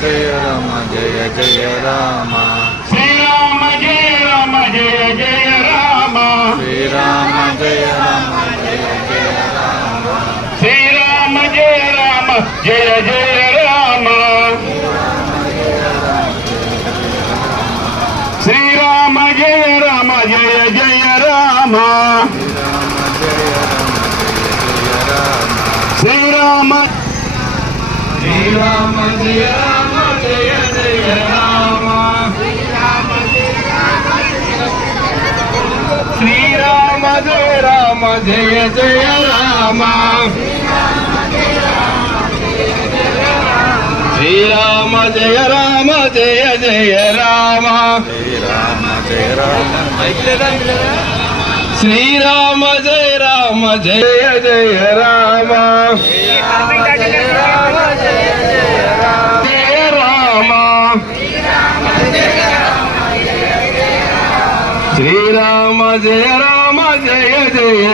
జయ Rama జయ జయ Rama Srirama జయ Rama జయ జయ Rama Srirama జయ Rama జయ జయ Rama Srirama జయ Rama జయ జయ Rama Srirama జయ Rama జయ జయ Rama Srirama Srirama జయ Rama జయ జయ Rama Srirama జయ Rama జయ జయ Rama Srirama జయ Rama జయ జయ Rama Srirama జయ Rama జయ జయ Rama Srirama జయ Rama జయ జయ